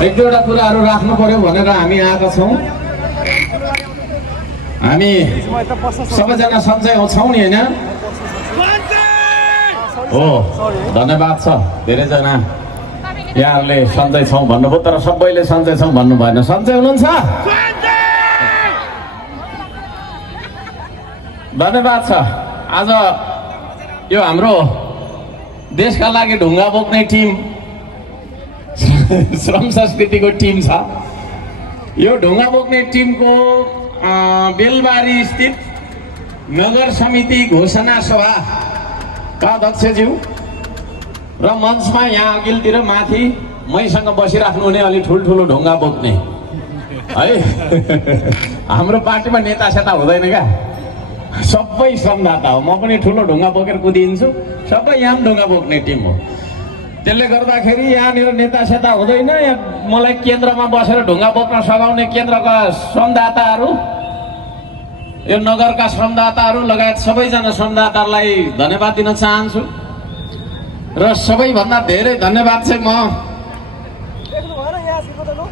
एक दुईवटा कुराहरू राख्नु पर्यो भनेर हामी आएका छौँ। हामी सबैजना सन्चै छौँ नि होइन? हो, धन्यवाद छ। धेरैजना यहाँहरूले सन्चै छौँ भन्नुभयो, तर सबैले सन्चै छौँ भन्नु भएन। सन्चै हुनुहुन्छ? धन्यवाद छ। आज यो हाम्रो देशका लागि ढुङ्गा बोक्ने टिम, श्रम संस्कृतिको टिम छ। यो ढुङ्गा बोक्ने टिमको बेलबारी स्थित नगर समिति घोषणा सभाका अध्यक्षज्यू र मञ्चमा यहाँ अघिल्तिर माथि मैसँग बसिराख्नु हुने अलि ठुल्ठुलो ढुङ्गा बोक्ने है। हाम्रो पार्टीमा नेता सेता हुँदैन क्या, सबै श्रमदाता हो। म पनि ठुलो ढुङ्गा बोकेर कुदिन्छु, सबै यहाँ पनि ढुङ्गा बोक्ने टिम हो। त्यसले गर्दाखेरि यहाँनिर नेता सेता हुँदैन। यहाँ मलाई केन्द्रमा बसेर ढुङ्गा बोक्न सघाउने केन्द्रका श्रमदाताहरू, यो नगरका श्रमदाताहरू लगायत सबैजना श्रमदाताहरूलाई धन्यवाद दिन चाहन्छु। र सबैभन्दा धेरै धन्यवाद चाहिँ म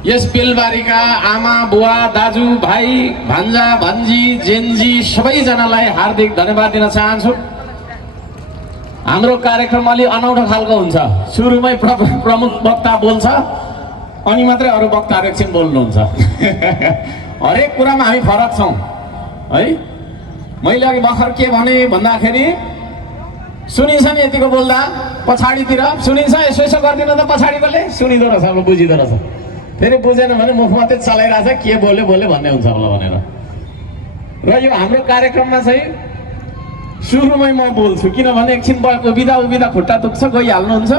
यस बेलबारीका आमा बुवा दाजु भाइ भान्जा भान्जी जेन्जी सबैजनालाई हार्दिक धन्यवाद दिन चाहन्छु। हाम्रो कार्यक्रम अलि अनौठो खालको हुन्छ। सुरुमै प्रमुख वक्ता बोल्छ, अनि मात्रै अरू वक्ताहरू एकछिन बोल्नुहुन्छ। हरेक कुरामा हामी फरक छौँ है। मैले अघि भर्खर के भने भन्दाखेरि सुनिन्छ नि यतिको बोल्दा पछाडितिर सुनिन्छ, यसो यसो गरिदिनु त पछाडिकोले सुनिँदो रहेछ, अब बुझिँदो रहेछ। फेरि बुझेन भने मुख मात्रै चलाइरहेछ, के बोल्यो बोल्यो भन्ने हुन्छ होला भनेर। र यो हाम्रो कार्यक्रममा चाहिँ सुरुमै म बोल्छु, किनभने एकछिन उभिँदा उभिँदा खुट्टा दुख्छ, गइहाल्नुहुन्छ।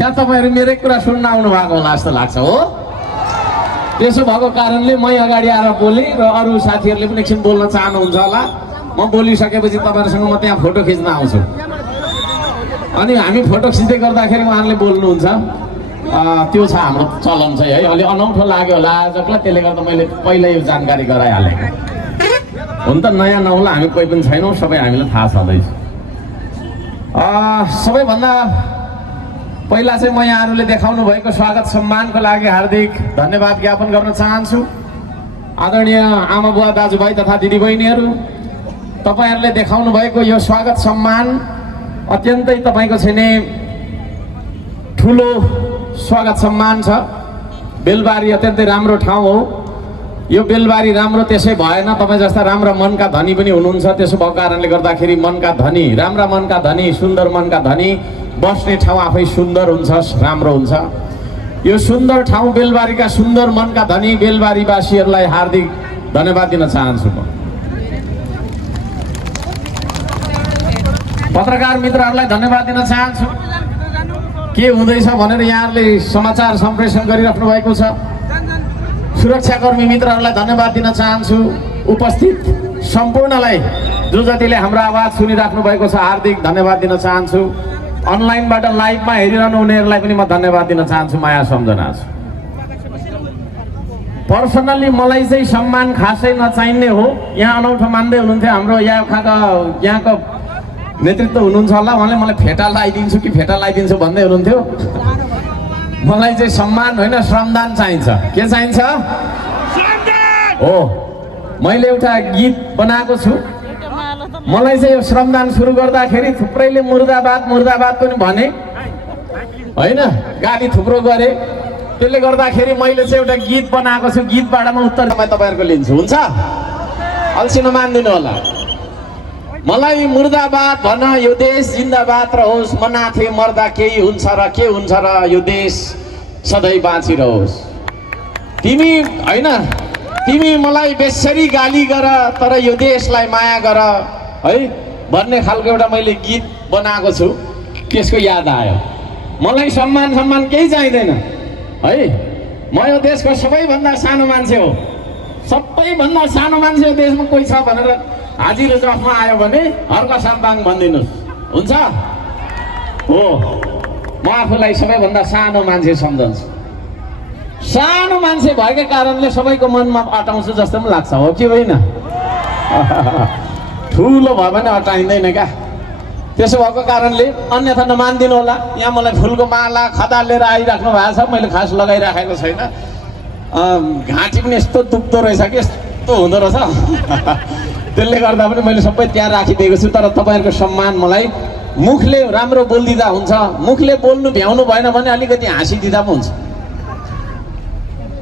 यहाँ तपाईँहरू मेरै कुरा सुन्न आउनु भएको होला जस्तो लाग्छ हो। त्यसो भएको कारणले मै अगाडि आएर बोलेँ र अरू साथीहरूले पनि एकछिन बोल्न चाहनुहुन्छ होला। म बोलिसकेपछि तपाईँहरूसँग म त्यहाँ फोटो खिच्न आउँछु, अनि हामी फोटो खिच्दै गर्दाखेरि उहाँहरूले बोल्नुहुन्छ। त्यो छ हाम्रो चलन चाहिँ है। अलि अनौठो लाग्यो होला आजकलाई, त्यसले गर्दा मैले पहिल्यै यो जानकारी गराइहालेँ। हुन त नयाँ नौला हामी कोही पनि छैनौँ, सबै हामीलाई थाहा छँदैछ। सबैभन्दा पहिला चाहिँ म यहाँहरूले देखाउनु भएको स्वागत सम्मानको लागि हार्दिक धन्यवाद ज्ञापन गर्न चाहन्छु। आदरणीय आमा बुवा दाजुभाइ तथा दिदीबहिनीहरू, तपाईँहरूले देखाउनु भएको यो स्वागत सम्मान अत्यन्तै तपाईँको चाहिँ नि ठुलो स्वागत सम्मान छ। बेलबारी अत्यन्तै राम्रो ठाउँ हो। यो बेलबारी राम्रो त्यसै भएन, तपाईँ जस्ता राम्रा मनका धनी पनि हुनुहुन्छ। त्यसो भएको कारणले गर्दाखेरि मनका धनी, राम्रा मनका धनी, सुन्दर मनका धनी बस्ने ठाउँ आफै सुन्दर हुन्छ, राम्रो हुन्छ। यो सुन्दर ठाउँ बेलबारीका सुन्दर मनका धनी बेलबारीवासीहरूलाई हार्दिक धन्यवाद दिन चाहन्छु। म पत्रकार मित्रहरूलाई धन्यवाद दिन चाहन्छु। के हुँदैछ भनेर यहाँहरूले समाचार सम्प्रेषण गरिराख्नु भएको छ। सुरक्षाकर्मी मित्रहरूलाई धन्यवाद दिन चाहन्छु। उपस्थित सम्पूर्णलाई जो जतिले हाम्रो आवाज सुनिराख्नु भएको छ हार्दिक धन्यवाद दिन चाहन्छु। अनलाइनबाट लाइभमा हेरिरहनु हुनेहरूलाई पनि म धन्यवाद दिन चाहन्छु, माया सम्झना छ। पर्सनल्ली मलाई चाहिँ सम्मान खासै नचाहिने हो। यहाँ अनौठो मान्दै हुनुहुन्थ्यो हाम्रो यहाँको नेतृत्व हुनुहुन्छ होला, उहाँले मलाई फेटा लगाइदिन्छु कि फेटा लगाइदिन्छु भन्दै हुनुहुन्थ्यो। मलाई चाहिँ सम्मान होइन, श्रमदान चाहिन्छ। के चाहिन्छ हो? मैले एउटा गीत बनाएको छु। मलाई चाहिँ यो श्रमदान सुरु गर्दाखेरि थुप्रैले मुर्दाबाद मुर्दाबाद पनि भने होइन, गाली थुप्रो गरे। त्यसले गर्दाखेरि मैले चाहिँ एउटा गीत बनाएको छु। गीतबाट म उत्तर तपाईँहरूको लिन्छु, हुन्छ? अल्छी नमानिदिनु होला। मलाई मुर्दाबाद भन, यो देश जिन्दाबाद रहोस्। मनाथे मर्दा केही हुन्छ र के हुन्छ र यो देश सधैँ बाँचिरहोस्। तिमी होइन, तिमी मलाई बेसरी गाली गर तर यो देशलाई माया गर है भन्ने खालको एउटा मैले गीत बनाएको छु। त्यसको याद आयो। मलाई सम्मान केही चाहिँदैन है। म यो देशको सबैभन्दा सानो मान्छे हो। सबैभन्दा सानो मान्छे यो देशमा कोही छ भनेर हाजिर जफमा आयो भने हर्क साम्बाङ भनिदिनुहोस्, हुन्छ? हो, म आफूलाई सबैभन्दा सानो मान्छे सम्झन्छु। सानो मान्छे भएकै कारणले सबैको मनमा अटाउँछु जस्तो पनि लाग्छ, हो कि होइन? ठुलो भयो भने अटाइँदैन क्या। त्यसो भएको कारणले अन्यथा नमानिदिनु होला। यहाँ मलाई फुलको माला खदा लिएर आइराख्नु भएको छ, मैले खास लगाइराखेको छैन। घाँटी पनि यस्तो दुख्दो रहेछ कि यस्तो हुँदो रहेछ त्यसले गर्दा पनि मैले सबै त्यहाँ राखिदिएको छु। तर तपाईँहरूको सम्मान मलाई मुखले राम्रो बोलिदिँदा हुन्छ, मुखले बोल्नु भ्याउनु भएन भने अलिकति हाँसिदिँदा पनि हुन्छ।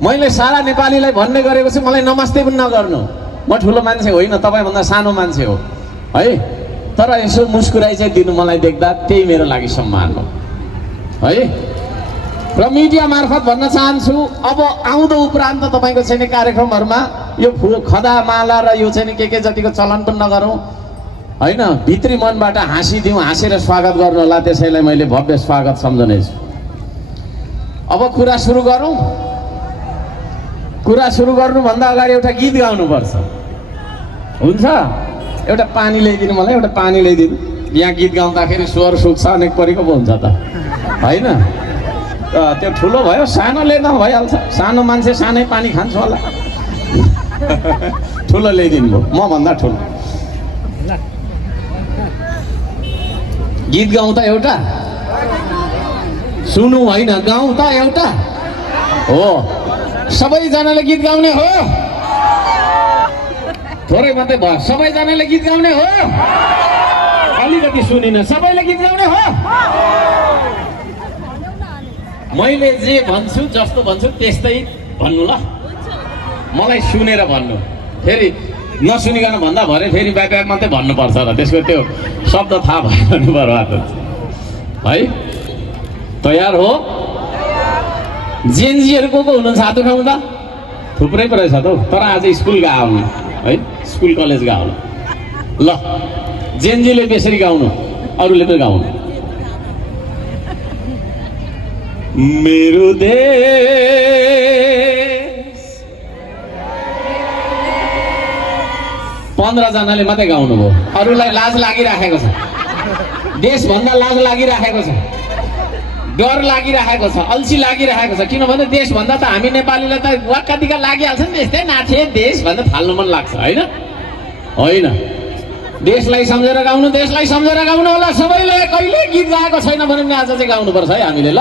मैले सारा नेपालीलाई भन्ने गरेको छु, मलाई नमस्ते पनि नगर्नु, म ठुलो मान्छे होइन, तपाईँभन्दा सानो मान्छे हो है, तर यसो मुस्कुराइ चाहिँ दिनु मलाई देख्दा त्यही मेरो लागि सम्मान हो है। र मिडिया मार्फत भन्न चाहन्छु, अब आउँदो उपरान्त तपाईँको चाहिँ कार्यक्रमहरूमा यो खदा माला र यो चाहिँ के जतिको चलन पनि नगरौँ होइन, भित्री मनबाट हाँसिदिउँ, हाँसेर स्वागत गर्नु होला। त्यसैलाई मैले भव्य स्वागत सम्झनेछु। अब कुरा सुरु गरौँ। कुरा सुरु गर्नुभन्दा अगाडि एउटा गीत गाउनुपर्छ, हुन्छ? एउटा पानी ल्याइदिनु मलाई, एउटा पानी ल्याइदिनु। यहाँ गीत गाउँदाखेरि स्वर सुक्छ, अनेक परेको पो हुन्छ त होइन। त्यो ठुलो भयो, सानोले त भइहाल्छ, सानो मान्छे सानै पानी खान्छ होला ठुलो ल्याइदिनु भयो, म भन्दा ठुलो। गीत गाउँ त एउटा, सुनु होइन गाउँ त एउटा हो। सबैजनाले गीत गाउने हो, थोरै मात्रै भयो। सबैजनाले गीत गाउने हो, अलिकति सुनिन। सबैले गीत गाउने हो। मैले जे भन्छु, जस्तो भन्छु त्यस्तै भन्नु ल, मलाई सुनेर भन्नु। फेरि नसुनिकन भन्दा भरे फेरि ब्याक मात्रै भन्नुपर्छ र त्यसको त्यो शब्द थाहा भएन बर्बाद हुन्छ है। तयार हो? जेएनजीहरू को हुनुहुन्छ हात उठाउनु त? थुप्रै पो रहेछ त हौ, तर आज स्कुल गएको आउनु है, स्कुल कलेज गएको आउनु ल। जेएनजीले बेसरी गाउनु, अरूले पनि गाउनु। मेरो देश 15 जनाले मात्रै गाउनु भयो, अरूलाई लाज लागिराखेको छ। देशभन्दा लाज लागिराखेको छ, डर लागिराखेको छ, अल्छी लागिराखेको छ। किनभने देशभन्दा त हामी नेपालीलाई त वाक्कादिक्का लागिहाल्छ नि, त्यस्तै नाथे देश भनेर थाल्नु मन लाग्छ होइन। होइन, देशलाई सम्झेर गाउनु, देशलाई सम्झेर गाउनु होला सबैले। कहिले गीत गाएको छैन भने पनि आज चाहिँ गाउनुपर्छ है हामीले ल।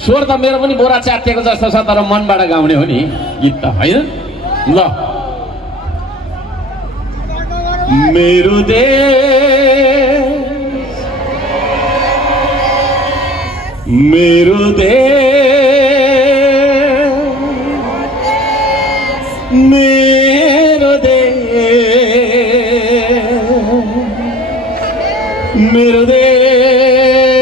स्वर त मेरो पनि बोरा च्यातिएको जस्तो छ, तर मनबाट गाउने हो नि गीत त होइन ल। मेरो देश, मेरो देश, मेरो देश, मेरो देश।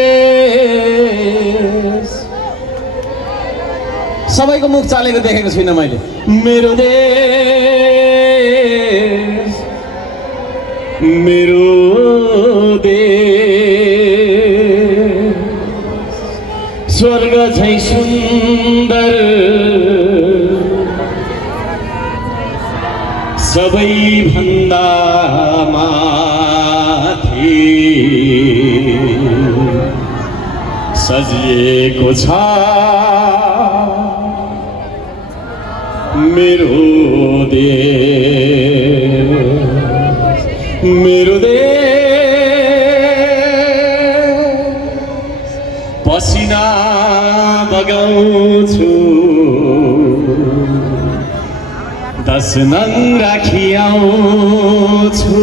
सबैको मुख चलेको देखेको छुइनँ मैले। मेरो देश, मेरो देश, स्वर्ग झैं सुन्दर, सबैभन्दा माथि सजिएको छ मेरो देश, मेरो देश। पसिना बगाउँछु, 10 नङ राखी आउँछु।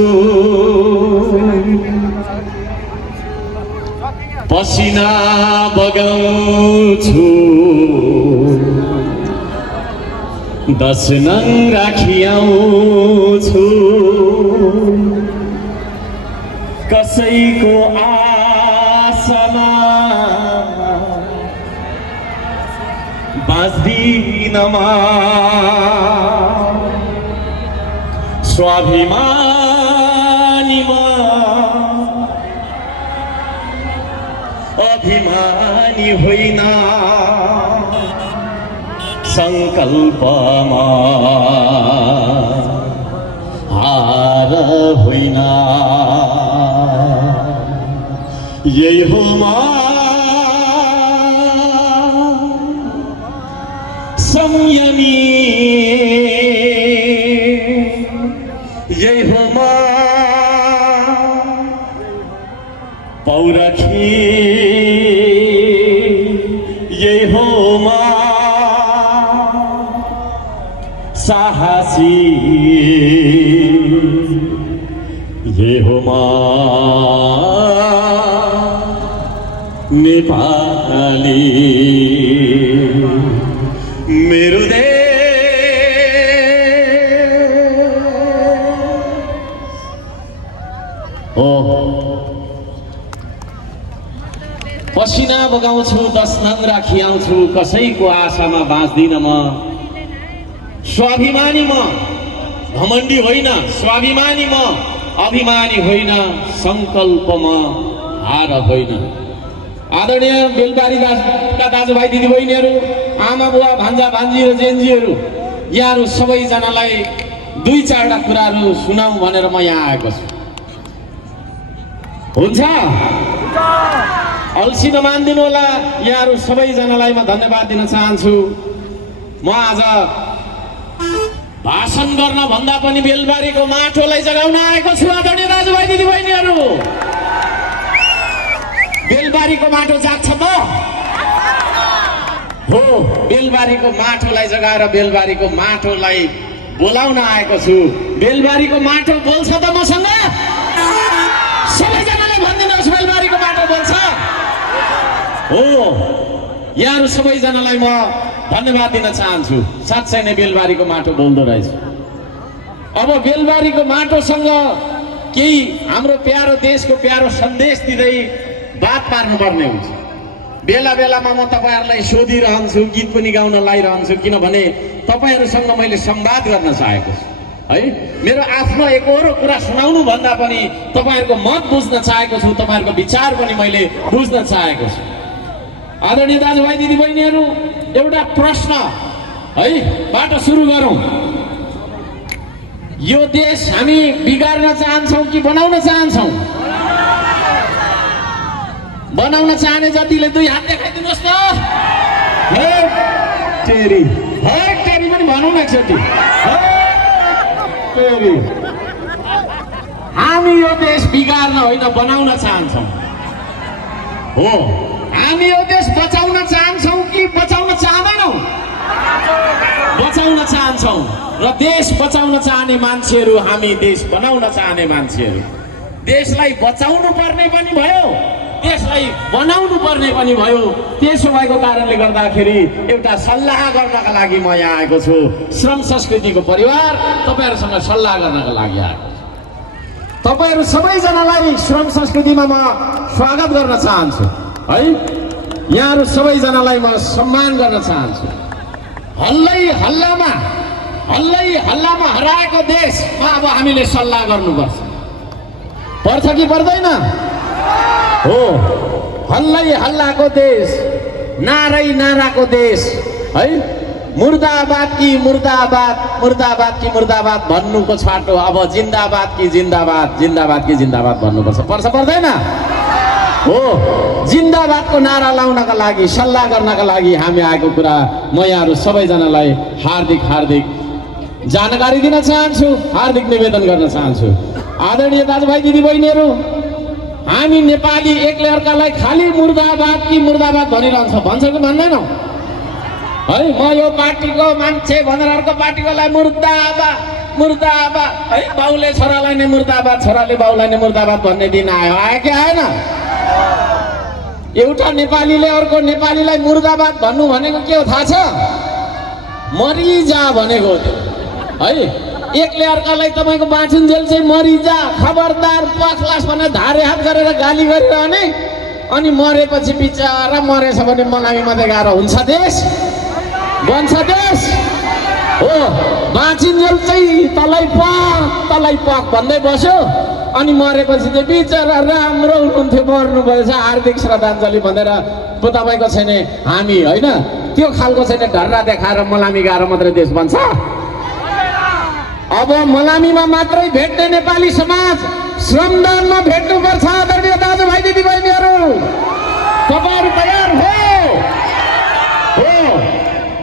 पसिना बगाउँछु, 10 नङ राखी आउँछु। कसैको आशामा बाँच्दिनमा, स्वाभिमानीमा अभिमानी होइन, संकल्पमा हार होइन। यही हो संयमी, यही हो साहसी ये हो नेपाली मेरो देश। पसिना बगाउँछु 10 नङ्ग्रा खियाउँछु कसैको आशामा बाँच्दिन म स्वाभिमानी म घमण्डी होइन स्वाभिमानी म अभिमानी होइन सङ्कल्पमा हार होइन। आदरणीय बेलबारीका दाजुभाइ दिदीबहिनीहरू आमा बुवा भान्जा भान्जी र जेन्जीहरू यहाँहरू सबैजनालाई 2-4 कुराहरू सुनाउँ भनेर म यहाँ आएको छु। हुन्छ अल्छी नमान्दिनु होला। यहाँहरू सबैजनालाई म धन्यवाद दिन चाहन्छु। म आज भाषण गर्न भन्दा पनि बेलबारीको माटोलाई जगाउन आएको छु। आदरणीय दाजुभाइ दिदीबहिनीहरू बेलबारीको माटो जाग्छ त हो। बेलबारीको माटोलाई जगाएर बेलबारीको माटोलाई बोलाउन आएको छु। बेलबारीको माटो बोल्छ त मसँग? सबैजनाले भनिदिनुहोस् बेलबारीको माटो बोल्छ हो। यहाँहरू सबैजनालाई म धन्यवाद दिन चाहन्छु। साँच्चै नै बेलबारीको माटो बोल्दो रहेछ। अब बेलबारीको माटोसँग केही हाम्रो प्यारो देशको प्यारो सन्देश दिँदै बात मार्नुपर्ने हुन्छ। बेला बेलामा म तपाईँहरूलाई सोधिरहन्छु, गीत पनि गाउन लाइरहन्छु, किनभने तपाईँहरूसँग मैले संवाद गर्न चाहेको छु है। मेरो आफ्नो एकहोरो कुरा सुनाउनु भन्दा पनि तपाईँहरूको मत बुझ्न चाहेको छु, तपाईँहरूको विचार पनि मैले बुझ्न चाहेको छु। आदरणीय दाजुभाइ दिदीबहिनीहरू एउटा प्रश्न है बाट सुरु गरौँ। यो देश हामी बिगार्न चाहन्छौँ कि बनाउन चाहन्छौँ? बनाउन चाहने जतिले 2 हात देखाइदिनुहोस् त। हे तेरी पनि भनौँ न एकचोटि। हामी यो देश बिगार्न होइन बनाउन चाहन्छौँ हो। हामी यो देश बचाउन चाहन्छौँ कि बचाउन चाहदैनौँ? बचाउन चाहन्छौँ। र देश बचाउन चाहने मान्छेहरू हामी देश बनाउन चाहने मान्छेहरू। देशलाई बचाउनु पर्ने पनि भयो, देशलाई बनाउनु पर्ने पनि भयो। त्यसो भएको कारणले गर्दाखेरि एउटा सल्लाह गर्नका लागि म यहाँ आएको छु। श्रम संस्कृतिको परिवार तपाईँहरूसँग सल्लाह गर्नका लागि आएको छु। तपाईँहरू सबैजनालाई श्रम संस्कृतिमा म स्वागत गर्न चाहन्छु है। यहाँहरू सबैजनालाई म सम्मान गर्न चाहन्छु। हल्लै हल्लामा हराएको देशमा अब हामीले सल्लाह गर्नुपर्छ। पर्छ कि पर्दैन हो? हल्लै हल्लाको देश, नाराको देश है। मुर्दाबाद कि मुर्दाबाद, मुर्दाबाद कि मुर्दाबाद भन्नुको छाटो अब जिन्दाबाद कि जिन्दाबाद भन्नुपर्छ। पर्छ पर्दैन हो? जिन्दाबादको नारा लाउनका लागि सल्लाह गर्नका लागि हामी आएको कुरा म यहाँहरू सबैजनालाई हार्दिक जानकारी दिन चाहन्छु, हार्दिक निवेदन गर्न चाहन्छु। आदरणीय दाजुभाइ दिदीबहिनीहरू हामी नेपाली एकले अर्कालाई खालि मुर्दाबाद कि मुर्दाबाद भनिरहन्छ, भन्छ कि भन्दैनौँ है? म यो पार्टीको मान्छे भनेर अर्को पार्टीकोलाई मुर्दाबाद है। बाउले छोरालाई नै मुर्दाबाद, छोराले बाउलाई नै मुर्दाबाद भन्ने दिन आयो कि आएन? एउटा नेपालीले अर्को नेपालीलाई मुर्दाबाद भन्नु भनेको के हो थाहा छ? मरिजा भनेको है। एकले अर्कालाई तपाईँको बाँचिन्जेल चाहिँ मरिजा, खबरदार, पखलास भनेर धारे हात गरेर गाली गरिरहने, अनि मरेपछि बिचारा मरेछ भने मलाई मात्रै गाह्रो हुन्छ देश? बन्छ देश हो? बाँचिन्जेल चाहिँ तलै पक भन्दै बस्यो, अनि मरेपछि चाहिँ बिचारा राम्रो हुनुहुन्थ्यो, मर्नुभएछ, हार्दिक श्रद्धाञ्जली भनेर तपाईँको छैन हामी होइन त्यो खालको छैन ढर्रा देखाएर मलामी गाह्रो मात्रै देश बन्छ। अब मलामीमा मात्रै भेट्ने नेपाली समाज श्रमदानमा भेट्नुपर्छ। आदरणीय दाजुभाइ दिदीबहिनीहरू तपाईँहरू तयार हो?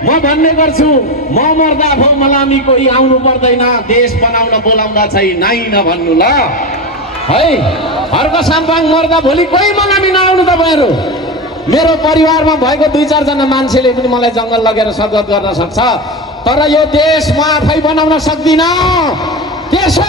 म भन्ने गर्छु, म मर्दा भो मलामी कोही आउनु पर्दैन, देश बनाउन बोलाउँदा चाहिँ नाइ नभन्नु ल है। हर्क साम्पाङ मर्दा भोलि कोही मलामी नआउनु तपाईँहरू। मेरो परिवारमा भएको 2-4 जना मान्छेले पनि मलाई जङ्गल लगेर सद्गत गर्न सक्छ। तर यो देश म आफै बनाउन सक्दिन। त्यसो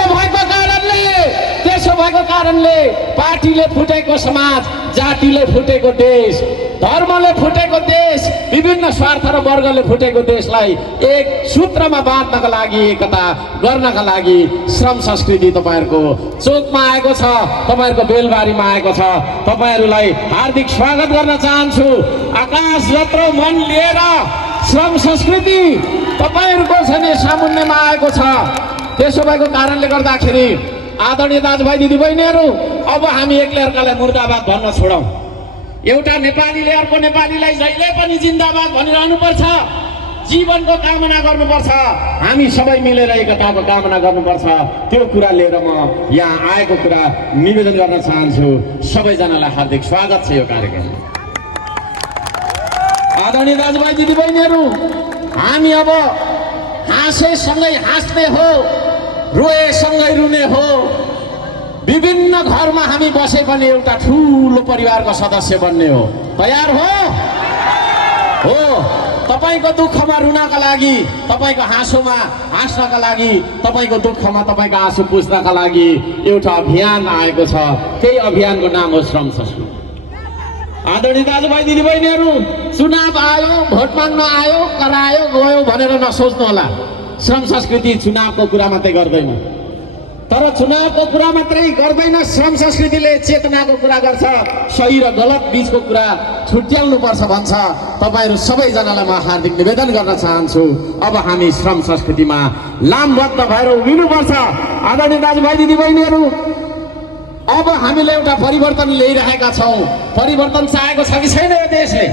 भएको कारणले पार्टीले फुटेको समाज, जातिले फुटेको देश, धर्मले फुटेको देश, विभिन्न स्वार्थ र वर्गले फुटेको देशलाई एक सूत्रमा बाँध्नका लागि, एकता गर्नका लागि श्रम संस्कृति तपाईहरुको चोकमा आएको छ, तपाईहरुको बेलबारीमा आएको छ। तपाईहरुलाई हार्दिक स्वागत गर्न चाहन्छु। आकाश जत्रो मन लिएर श्रम संस्कृति तपाईहरुको छने सामुन्नेमा आएको छ। त्यसो भएको कारणले गर्दाखेरि आदरणीय दाजुभाइ दिदीबहिनीहरू, अब हामी एकले अर्कालाई मुर्दाबाद भन्न छोडौं। एउटा नेपालीले अर्को नेपालीलाई जहिले पनि जिन्दाबाद भनिरहनु पर्छ, जीवनको कामना गर्नुपर्छ, हामी सबै मिलेर एकताको कामना गर्नुपर्छ। त्यो कुरा लिएर म यहाँ आएको कुरा निवेदन गर्न चाहन्छु। सबैजनालाई हार्दिक स्वागत छ यो कार्यक्रममा। आदरणीय दाजुभाइ दिदीबहिनीहरू, हामी अब हाँसेसँगै हाँस्ने हो, रोएसँगै रुने हो। विभिन्न घरमा हामी बसे पनि एउटा ठूलो परिवारको सदस्य बन्ने हो। तयार हो? तपाईको दुःखमा रुनका लागि, तपाईको हाँसोमा हाँस्नका लागि, तपाईको दुःखमा तपाईको आँसु पुस्नका लागि एउटा अभियान आएको छ। त्यही अभियानको नाम हो श्रम संस्कृति। आदरणीय दाजुभाइ दिदीबहिनीहरू, चुनाव आयो, भोट माग्न आयो, करायो गयो भनेर नसोच्नु होला। श्रम संस्कृति चुनावको कुरा मात्रै गर्दैन, तर चुनावको कुरा मात्रै गर्दैन। श्रम संस्कृतिले चेतनाको कुरा गर्छ, सही र गलत बीचको कुरा छुट्याउनु पर्छ भन्छ। तपाईहरु सबैजनालाई म हार्दिक निवेदन गर्न चाहन्छु, अब हामी श्रम संस्कृतिमा लामबद्ध भएर उभिनुपर्छ। आदरणीय दाजुभाइ दिदीबहिनीहरू, अब हामीले एउटा परिवर्तन ल्याइरहेका छौं। परिवर्तन चाहेको छ कि छैन यो देशले?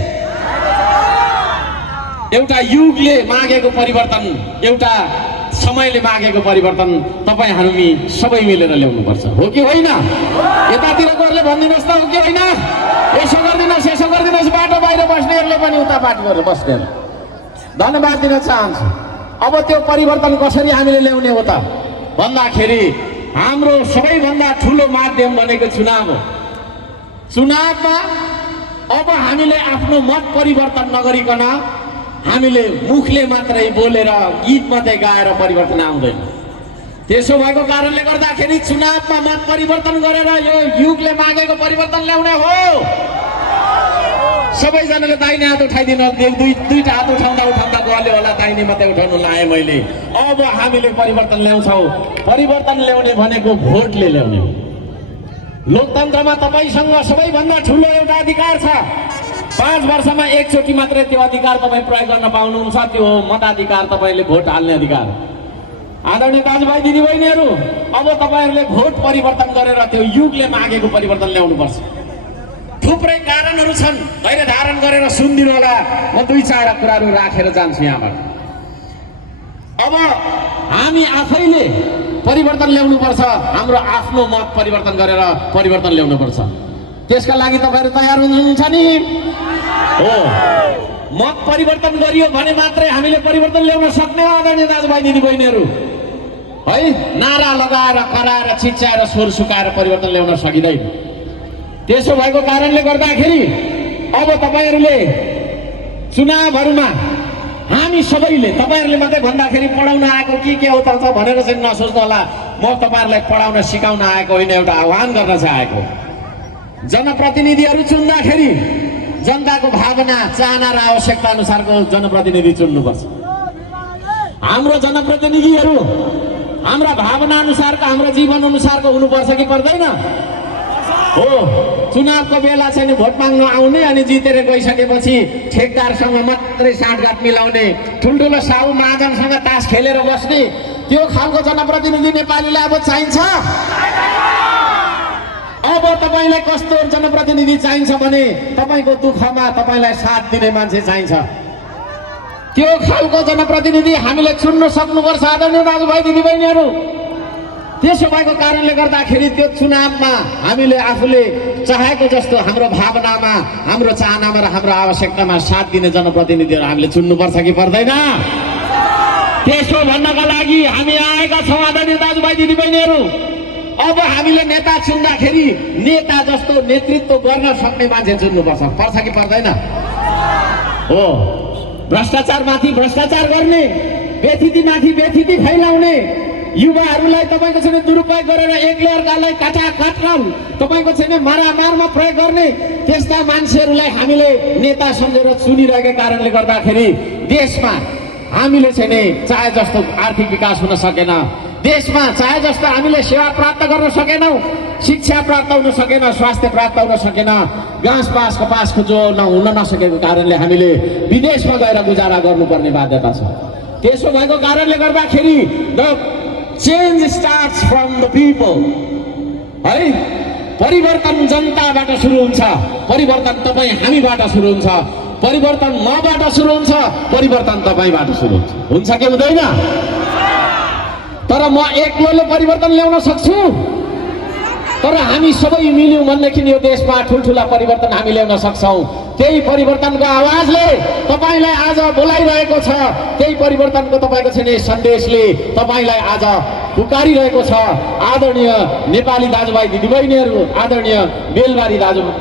एउटा युगले मागेको परिवर्तन, एउटा समयले मागेको परिवर्तन तपाई हामी सबै मिलेर ल्याउनुपर्छ, हो कि होइन? यतातिरकोहरूले भनिदिनुहोस् त, हो कि होइन? यसो गरिदिनुहोस्, बाटो बाहिर बस्नेहरूले पनि उता बाटो गरेर बस्ने। धन्यवाद दिन चाहन्छु। अब त्यो परिवर्तन कसरी हामीले ल्याउने हो त भन्दाखेरि हाम्रो सबैभन्दा ठुलो माध्यम भनेको चुनाव हो। चुनावमा अब हामीले आफ्नो मत परिवर्तन नगरिकन हामीले मुखले मात्रै बोलेर गीत मात्रै गाएर परिवर्तन आउँदैन। त्यसो भएको कारणले गर्दाखेरि चुनावमा मत परिवर्तन गरेर यो युगले मागेको परिवर्तन ल्याउने हो। सबैजनाले दाहिने हात उठाइदिनु। दुईटा हात उठाउँदा गल्यो होला, दाहिने मात्रै उठाउनु लाएँ मैले। अब हामीले परिवर्तन ल्याउँछौँ। परिवर्तन ल्याउने भनेको भोटले ल्याउने हो। लोकतन्त्रमा तपाईसँग सबैभन्दा ठुलो एउटा अधिकार छ। 5 वर्षमा एकचोटि मात्रै त्यो अधिकार तपाईँ प्रयोग गर्न पाउनुहुन्छ, त्यो हो मताधिकार, तपाईँले भोट हाल्ने अधिकार। आदरणीय दाजुभाइ दिदीबहिनीहरू, अब तपाईँहरूले भोट परिवर्तन गरेर त्यो युगले मागेको परिवर्तन ल्याउनुपर्छ। थुप्रै कारणहरू छन्, धैर्य धारण गरेर सुनिदिनु होला। म 2-4 कुराहरू राखेर जान्छु यहाँबाट। अब हामी आफैले परिवर्तन ल्याउनुपर्छ। हाम्रो आफ्नो मत परिवर्तन गरेर परिवर्तन ल्याउनुपर्छ। त्यसका लागि तपाईहरु तयार हुनुहुन्छ नि? हो। मत परिवर्तन गरियो भने मात्रै हामीले परिवर्तन ल्याउन सक्ने हो। आदरणीय दाजुभाइ दिदीबहिनीहरू, है, नारा लगाएर, कराएर, चिच्याएर, स्वर सुकाएर परिवर्तन ल्याउन सकिँदैन। त्यसो भएको कारणले गर्दाखेरि अब तपाईहरुले चुनावहरुमा हामी सबैले, तपाईहरुले मात्रै भन्दाखेरि पढाउन आएको के हो त भनेर चाहिँ नसोच्नु होला। म तपाईहरुलाई पढाउन सिकाउन आएको होइन, एउटा आह्वान गर्न चाहेको। जनप्रतिनिधिहरू चुन्दाखेरि जनताको भावना, चाहना र आवश्यकता अनुसारको जनप्रतिनिधि चुन्नुपर्छ। हाम्रो जनप्रतिनिधिहरू हाम्रा भावना अनुसारको, हाम्रो जीवन अनुसारको हुनुपर्छ कि पर्दैन? हो। चुनावको बेला चाहिँ भोट माग्न आउने अनि जितेर गइसकेपछि ठेकदारसँग मात्रै साँठगाँठ मिलाउने, ठुल्ठुलो साहु महाजनसँग तास खेलेर बस्ने, त्यो खालको जनप्रतिनिधि नेपालीलाई अब चाहिन्छ? अब तपाईलाई कस्तो जनप्रतिनिधि चाहिन्छ भने तपाईको दुःखमा तपाईलाई साथ दिने मान्छे चाहिन्छ। त्यो खालको जनप्रतिनिधि हामीले चुन्न सक्नुपर्छ। आदरणीय दाजुभाइ दिदीबहिनीहरू, त्यसो भएको कारणले गर्दाखेरि त्यो चुनावमा हामीले आफूले चाहेको जस्तो हाम्रो भावनामा, हाम्रो चाहनामा र हाम्रो आवश्यकतामा साथ दिने जनप्रतिनिधिहरू हामीले चुन्नुपर्छ कि पर्दैन? त्यसो भन्नका लागि हामी आएका छौँ। आदरणीय दाजुभाइ दिदीबहिनीहरू, अब हामीले नेता चुन्दाखेरि नेता जस्तो नेतृत्व गर्न सक्ने मान्छे चुन्नुपर्छ। पर्छ कि पर्दैन? हो। भ्रष्टाचारमाथि भ्रष्टाचार गर्ने, व्यथितिमाथि व्यथिति फैलाउने युवाहरूलाई तपाईँको चाहिँ दुरुपयोग गरेर एकले अर्कालाई काटाकाट तपाईँको चाहिँ मारामारमा प्रयोग गर्ने त्यस्ता मान्छेहरूलाई हामीले नेता सम्झेर चुनिरहेको कारणले गर्दाखेरि देशमा हामीले चाहिँ नि चाहे जस्तो आर्थिक विकास हुन सकेन, देशमा चाहे जस्तो हामीले सेवा प्राप्त गर्न सकेनौँ, शिक्षा प्राप्त हुन सकेन, स्वास्थ्य प्राप्त हुन सकेन, घाँस पास कपासको जो हुन नसकेको कारणले हामीले विदेशमा गएर गुजारा गर्नुपर्ने बाध्यता छ। त्यसो भएको कारणले गर्दाखेरि the change starts from the people, है। परिवर्तन जनताबाट सुरु हुन्छ, परिवर्तन तपाईँ हामीबाट सुरु हुन्छ, परिवर्तन मबाट सुरु हुन्छ, परिवर्तन तपाईँबाट सुरु हुन्छ कि हुँदैन? तर म एक्लोले परिवर्तन ल्याउन सक्छु, तर हामी सबै मिल्यौँ भनेदेखि यो देशमा ठुल्ठुला परिवर्तन हामी ल्याउन सक्छौँ। त्यही परिवर्तनको आवाजले तपाईँलाई आज बोलाइरहेको छ, त्यही परिवर्तनको तपाईँको चाहिँ सन्देशले तपाईँलाई आज पुकारिरहेको छ। आदरणीय नेपाली दाजुभाइ दिदीबहिनीहरू, आदरणीय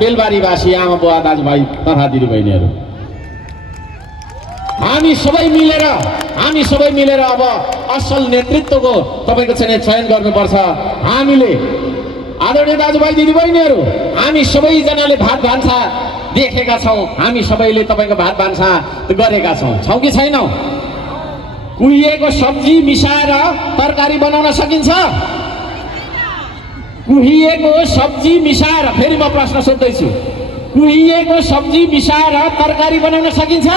बेलबारीवासी आमा बुवा दाजुभाइ तथा दिदीबहिनीहरू, हामी सबै मिलेर अब असल नेतृत्वको तपाईँको चाहिँ चयन गर्नुपर्छ। हामीले आदरणीय दाजुभाइ दिदीबहिनीहरू, हामी सबैजनाले भात भान्सा देखेका छौँ, हामी सबैले तपाईँको भात भान्सा गरेका छौँ कि छैनौँ? कुहिएको सब्जी मिसाएर तरकारी बनाउन सकिन्छ? कुहिएको सब्जी मिसाएर, फेरि म प्रश्न सोध्दैछु, कुहिएको सब्जी मिसाएर तरकारी बनाउन सकिन्छ?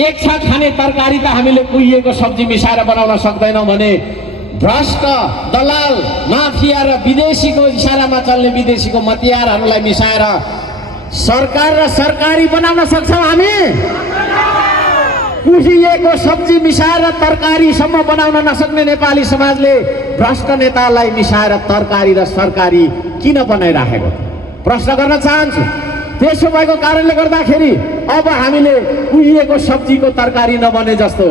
एक छाक खाने तरकारी त हामीले कुहिएको सब्जी मिसाएर बनाउन सक्दैनौँ भने भ्रष्ट दलाल माफिया र विदेशीको इसारामा चल्ने विदेशीको मतियारहरूलाई मिसाएर सरकार र सरकारी बनाउन सक्छौँ हामी? कुहिएको सब्जी मिसाएर तरकारीसम्म बनाउन नसक्ने नेपाली समाजले भ्रष्ट नेतालाई मिसाएर तरकारी र सरकारी किन बनाइराखेको? प्रश्न गर्न चाहन्छु। त्यसो भएको कारणले गर्दाखेरि अब हामीले कुहिएको सब्जीको तरकारी नबने जस्तो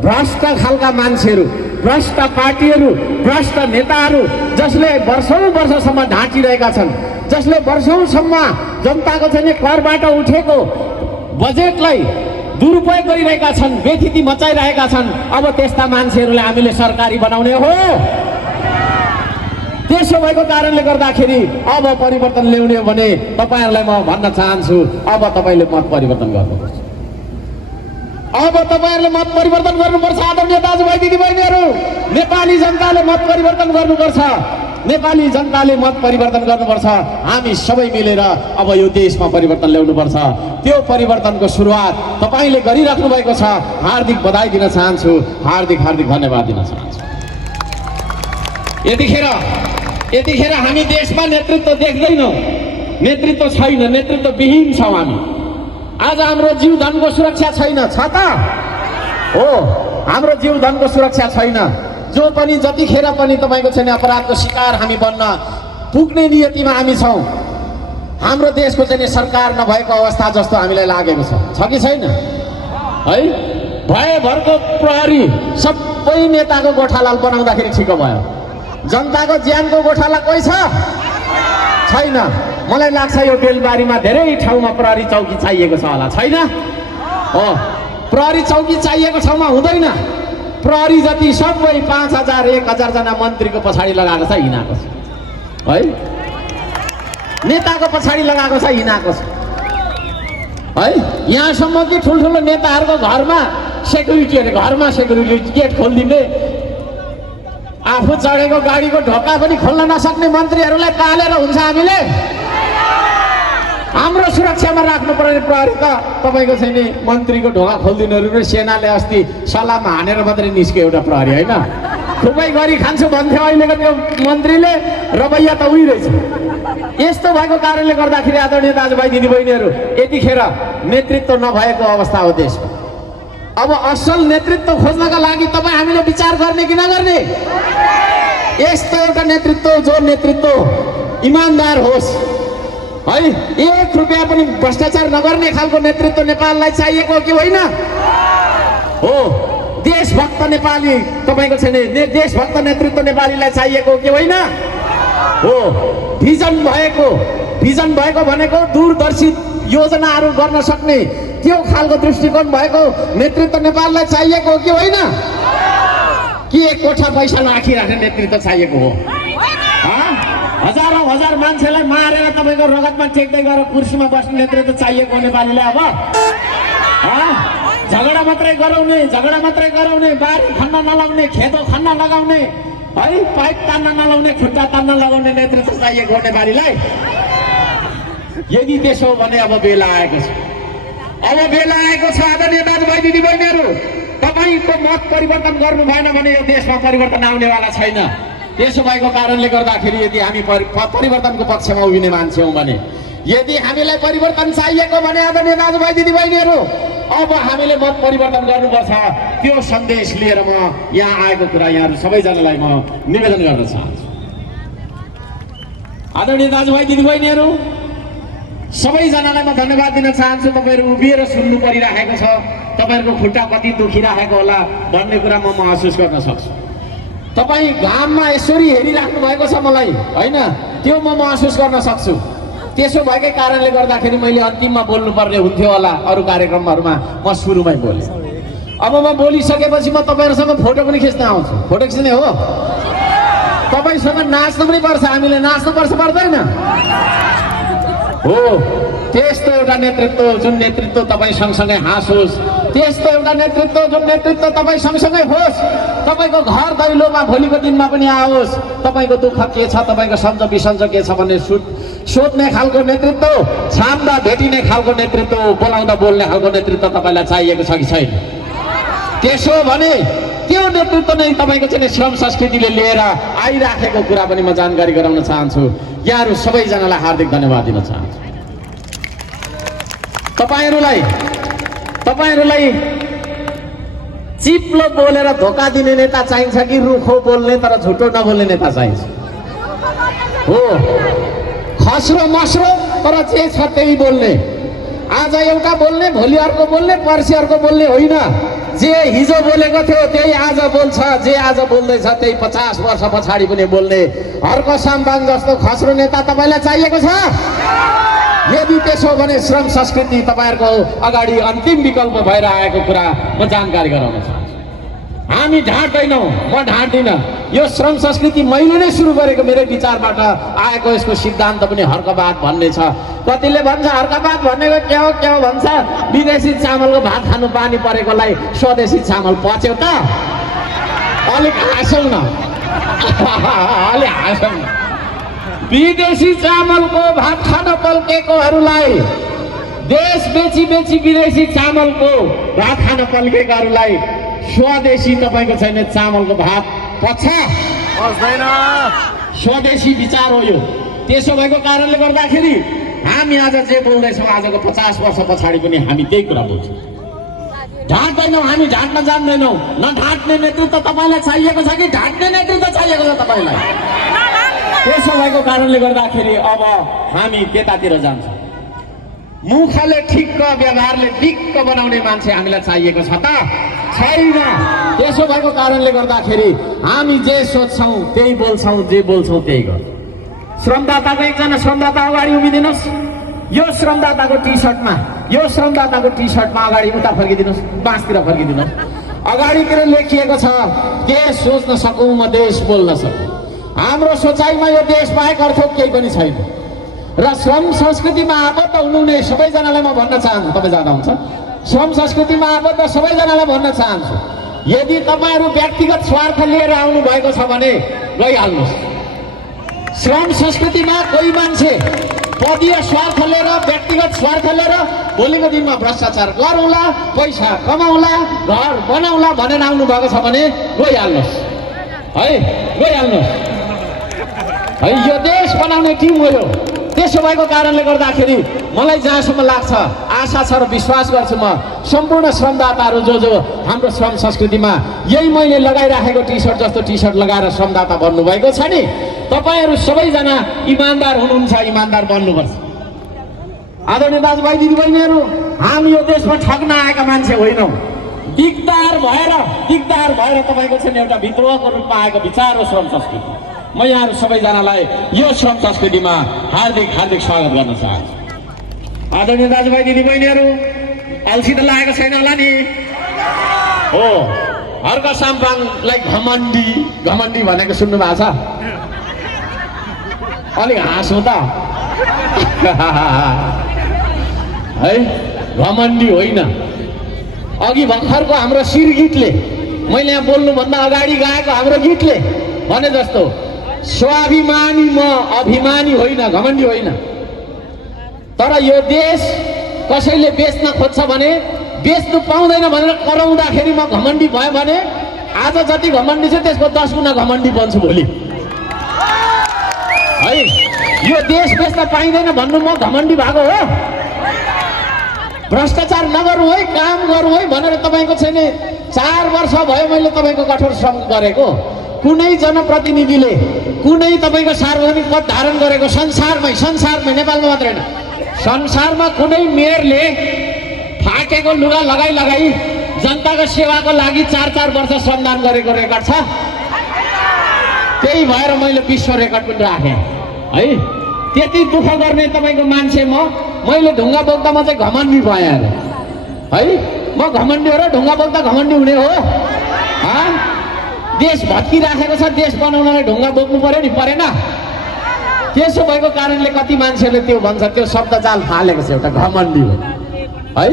भ्रष्ट खालका मान्छेहरू, भ्रष्ट पार्टीहरू, भ्रष्ट नेताहरू जसले वर्षौं ढाँटिरहेका छन्, जसले वर्षौंसम्म जनताको चाहिँ करबाट उठेको बजेटलाई दुरुपयोग गरिरहेका छन्, व्यथिति मचाइरहेका छन्, अब त्यस्ता मान्छेहरूलाई हामीले सरकारी बनाउने हो। त्यसो भएको कारणले गर्दाखेरि अब परिवर्तन ल्याउने हो भने तपाईँहरूलाई म भन्न चाहन्छु, अब तपाईँले मत परिवर्तन गर्नुपर्छ। अब तपाईँहरूले मत परिवर्तन गर्नुपर्छ। आदरणीय दाजुभाइ दिदीबहिनीहरू, नेपाली जनताले मत परिवर्तन गर्नुपर्छ, नेपाली जनताले मत परिवर्तन गर्नुपर्छ। हामी सबै मिलेर अब यो देशमा परिवर्तन ल्याउनुपर्छ। त्यो परिवर्तनको सुरुवात तपाईँले गरिराख्नु भएको छ। हार्दिक बधाई दिन चाहन्छु, हार्दिक धन्यवाद दिन चाहन्छु। यतिखेर हामी देशमा नेतृत्व देख्दैनौँ, नेतृत्व छैन, नेतृत्व विहीन छौँ हामी। आज हाम्रो जीवधनको सुरक्षा छैन, छ त हो, हाम्रो जीवधनको सुरक्षा छैन। जो पनि जतिखेर पनि तपाईँको छैन अपराधको शिकार हामी बन्न पुग्ने नियतिमा हामी छौँ। हाम्रो देशको चाहिँ सरकार नभएको अवस्था जस्तो हामीलाई लागेको छ कि छैन? है, भयभरको प्रहरी सबै नेताको गोठाला बनाउँदाखेरि ठिक भयो। जनताको ज्यानको गोठाला कोही छ? छैन। मलाई लाग्छ यो बेलबारीमा धेरै ठाउँमा प्रहरी चौकी चाहिएको छ होला, छैन? हो, प्रहरी चौकी चाहिएको ठाउँमा हुँदैन। प्रहरी जति सबै 5000 1000 जना मन्त्रीको पछाडि लगाएको छ, हिँडाएको छ, है। नेताको पछाडि लगाएको छ, हिँडाएको छ, है। यहाँसम्म कि ठुल्ठुलो नेताहरूको घरमा सेक्युरिटी गेट खोलिदिने, आफू चढेको गाडीको ढोका पनि खोल्न नसक्ने मन्त्रीहरूलाई पालेर हुन्छ हामीले? हाम्रो सुरक्षामा राख्नु पर्ने प्रहरी त तपाईँको चाहिँ नि मन्त्रीको ढोका खोलिदिनेहरू र सेनाले अस्ति सलाम हानेर मात्रै निस्क्यो एउटा प्रहरी, होइन? खुबै गरी खान्छु भन्थ्यो, अहिलेको त्यो मन्त्रीले रवैया त उही रहेछ। यस्तो भएको कारणले गर्दाखेरि आदरणीय दाजुभाइ दिदीबहिनीहरू, यतिखेर नेतृत्व नभएको अवस्था हो देशमा। अब असल नेतृत्व खोज्नका लागि तपाईँ हामीले विचार गर्ने कि नगर्ने? यस्तो एउटा नेतृत्व, जो नेतृत्व इमान्दार होस्, है, 1 रुपियाँ पनि भ्रष्टाचार नगर्ने खालको नेतृत्व नेपाललाई चाहिएको हो कि होइन? हो, देशभक्त नेपाली तपाईँको छैन, देशभक्त नेतृत्व नेपालीलाई चाहिएको हो कि होइन? हो, भिजन भएको भनेको दूरदर्शी योजनाहरू गर्न सक्ने, त्यो खालको दृष्टिकोण भएको नेतृत्व नेपाललाई चाहिएको हो कि होइन? कि एक कोठा पैसा राखिराख्ने नेतृत्व चाहिएको हो? हजारौं हजार मान्छेलाई मारेर तपाईको रगतमा टेक्दै गएर कुर्सीमा बस्ने नेतृत्व चाहिएको हो नेपालीलाई? अब झगडा मात्रै गराउने, बारी खन्न नलाउने, खेतो खन्न लगाउने, है पाइप तान्न नलाउने, खुट्टा तान्न लगाउने नेतृत्व चाहिएको हो नेपालीलाई? यदि त्यसो हो भने अब बेला आएको छ। आदरणीय दाजुभाइ दिदीबहिनीहरू, तपाईको मत परिवर्तन गर्नु भएन भने यो देशमा परिवर्तन आउनेवाला छैन। त्यसो भएको कारणले गर्दाखेरि यदि हामी परिवर्तनको पक्षमा उभिने मान्छे हौँ भने, यदि हामीलाई परिवर्तन चाहिएको भने आदरणीय दाजुभाइ दिदीबहिनीहरू, अब हामीले मत परिवर्तन गर्नुपर्छ। त्यो सन्देश लिएर म यहाँ आएको कुरा यहाँहरू सबैजनालाई म निवेदन गर्न चाहन्छु। आदरणीय दाजुभाइ दिदीबहिनीहरू, सबैजनालाई म धन्यवाद दिन चाहन्छु। तपाईहरू उभिएर सुन्नु परिरहेको छ, तपाईहरूको खुट्टा कति दुखिरहेको होला भन्ने कुरा म महसुस गर्न सक्छु। तपाईँ घाममा यसरी हेरिराख्नु भएको छ मलाई, होइन? त्यो म महसुस गर्न सक्छु। त्यसो भएकै कारणले गर्दाखेरि मैले अन्तिममा बोल्नुपर्ने हुन्थ्यो होला, अरू कार्यक्रमहरूमा म सुरुमै बोलेँ। अब म बोलिसकेपछि म तपाईँहरूसँग फोटो पनि खिच्न आउँछु। फोटो खिच्ने हो? तपाईँसँग नाच्नु पनि पर्छ, हामीले नाच्नु पर्छ, पर्दैन? हो, त्यस्तो एउटा नेतृत्व, जुन नेतृत्व तपाईँ सँगसँगै हाँसोस्, त्यस्तो एउटा नेतृत्व, जुन नेतृत्व तपाईँ सँगसँगै होस्, तपाईँको घर दैलोमा भोलिको दिनमा पनि आओस्, तपाईँको दुःख के छ, तपाईँको सन्चो बिसन्चो के छ भन्ने सोध्ने खालको नेतृत्व, छाम्दा भेटिने खालको नेतृत्व, बोलाउँदा बोल्ने खालको नेतृत्व तपाईँलाई चाहिएको छ कि छैन? त्यसो भने त्यो नेतृत्व नै तपाईँको चाहिँ श्रम संस्कृतिले लिएर आइराखेको कुरा पनि म जानकारी गराउन चाहन्छु। यहाँहरू सबैजनालाई हार्दिक धन्यवाद दिन चाहन्छु। तपाईहरूलाई चिप्लो बोलेर धोका दिने नेता चाहिन्छ कि रुखो बोल्ने तर झुटो नबोल्ने नेता चाहिन्छ? हो, खस्रो मस्रो तर जे छ त्यही बोल्ने, आज एउटा बोल्ने, भोलि अर्को बोल्ने, पर्सि अर्को बोल्ने होइन। जे हिजो बोलेको थियो त्यही आज बोल्छ, जे आज बोल्दैछ त्यही 50 वर्ष पछाडि पनि बोल्ने हर्क साम्बाङ जस्तो खस्रो नेता तपाईँलाई चाहिएको छ? यदि त्यसो हो भने श्रम संस्कृति तपाईँहरूको अगाडि अन्तिम विकल्प भएर आएको कुरा म जानकारी गराउन चाहन्छु। हामी ढाँट्दैनौँ, म ढाँट्दिनँ। यो श्रम संस्कृति मैले नै सुरु गरेको, मेरै विचारबाट आएको यसको सिद्धान्त पनि हर्कवाद भन्ने छ। कतिले भन्छ हर्कवाद भनेको के हो भन्छ, विदेशी चामलको भात खानु बानी परेकोलाई स्वदेशी चामल पच्यो त? अलिक हाँसौँ न, अलिक हाँसौँ न। विदेशी चामलको भात खान पल्केकोहरूलाई, देश बेची विदेशी चामलको भात खान पल्केकाहरूलाई स्वदेशी तपाईँको छैन चामलको भात पच्छ? स्वदेशी विचार हो यो। त्यसो भएको कारणले गर्दाखेरि हामी आज जे बोल्दैछौँ, आजको 50 वर्ष पछाडि पनि हामी त्यही कुरा बोल्छौँ। ढाँट्दैनौँ, हामी ढाँट्न जान्दैनौँ। न ढाँट्ने नेतृत्व तपाईँलाई चाहिएको छ कि ढाँट्ने नेतृत्व चाहिएको छ तपाईँलाई? त्यसो भएको कारणले गर्दाखेरि अब हामी त्यतातिर जान्छौँ। मुखले ठिक्क, व्यवहारले दिक्क बनाउने मान्छे हामीलाई चाहिएको छ त? छैन। त्यसो भएको कारणले गर्दाखेरि हामी जे सोच्छौँ त्यही बोल्छौँ, जे बोल्छौँ त्यही गर्छौँ। श्रमदाताको एकजना श्रमदाता अगाडि उभिदिनुहोस्। यो श्रमदाताको टी सर्टमा अगाडि उता फर्किदिनुहोस्, बाँसतिर फर्किदिनुहोस्। अगाडितिर लेखिएको छ, के सोच्न सकौँ म देश बोल्न सकौँ। हाम्रो सोचाइमा यो देश बाहेक अर्थ केही पनि छैन। र श्रम संस्कृतिमा आबद्ध हुनुहुने सबैजनालाई म भन्न चाहन्छु, तपाईँ जाँदा हुन्छ, श्रम संस्कृतिमा आबद्ध सबैजनालाई भन्न चाहन्छु, यदि तपाईँहरू व्यक्तिगत स्वार्थ लिएर आउनु भएको छ भने गइहाल्नुहोस्। श्रम संस्कृतिमा कोही मान्छे पदीय स्वार्थ लिएर, व्यक्तिगत स्वार्थ लिएर भोलिको दिनमा भ्रष्टाचार गरौँला, पैसा कमाउला, घर बनाउला भनेर आउनु भएको छ भने गइहाल्नुहोस्, है गइहाल्नुहोस्। है यो देश बनाउने टिम हो यो। त्यसो भएको कारणले गर्दाखेरि मलाई जहाँसम्म लाग्छ, आशा छ र विश्वास गर्छु म, सम्पूर्ण श्रमदाताहरू जो हाम्रो श्रम संस्कृतिमा यही मैले लगाइराखेको टी सर्ट जस्तो टी सर्ट लगाएर श्रमदाता बन्नुभएको छ नि, तपाईँहरू सबैजना इमान्दार हुनुहुन्छ, इमान्दार बन्नुपर्छ। आदरणीय दाजुभाइ दिदीबहिनीहरू, हामी यो देशमा ठग्न आएका मान्छे होइनौँ। दिगदार भएर तपाईँको चाहिँ एउटा विद्रोहको रूपमा आएको विचार हो श्रम संस्कृति। म यहाँहरू सबैजनालाई यो श्रम संस्कृतिमा हार्दिक स्वागत गर्न चाहन्छु। आदरणीय दाजुभाइ दिदीबहिनीहरू, अल्छी त लागेको छैन होला नि हो हर्क साम्पाङलाई घमण्डी घमण्डी भनेको सुन्नु भएको छ अलिक हाँसो त है घमण्डी होइन अघि भर्खरको हाम्रो शिर गीतले मैले यहाँ बोल्नुभन्दा अगाडि गाएको हाम्रो गीतले भने जस्तो स्वाभिमानी म अभिमानी होइन घमण्डी होइन तर यो देश कसैले बेच्न खोज्छ भने बेच्नु पाउँदैन भनेर कराउँदाखेरि म घमण्डी भयो भने आज जति घमण्डी छ त्यसको 10 गुणा घमण्डी बन्छु भोलि है यो देश बेच्न पाइँदैन भन्नु म घमण्डी भएको हो भ्रष्टाचार नगरौँ है काम गरौँ है भनेर तपाईँको छैन 4 वर्ष भयो मैले तपाईँको कठोर श्रम गरेको कुनै जनप्रतिनिधिले कुनै तपाईँको सार्वजनिक पद धारण गरेको संसारमै नेपालमा मात्र होइन संसारमा कुनै मेयरले फाटेको लुगा लगाई जनताको सेवाको लागि 4 वर्ष श्रमदान गरेको रेकर्ड छ त्यही भएर मैले विश्व रेकर्ड पनि राखेँ है त्यति दुःख गर्ने तपाईँको मान्छे मैले ढुङ्गा बोक्दामा चाहिँ घमण्डी भएँ है म घमण्डी हो र ढुङ्गा बोक्दा घमण्डी हुने हो देश भत्किराखेको छ देश बनाउनलाई ढुङ्गा बोक्नु पर्यो नि परेन त्यसो भएको कारणले कति मान्छेले त्यो भन्छ त्यो शब्द जाल फालेको छ एउटा घमण्डी हो है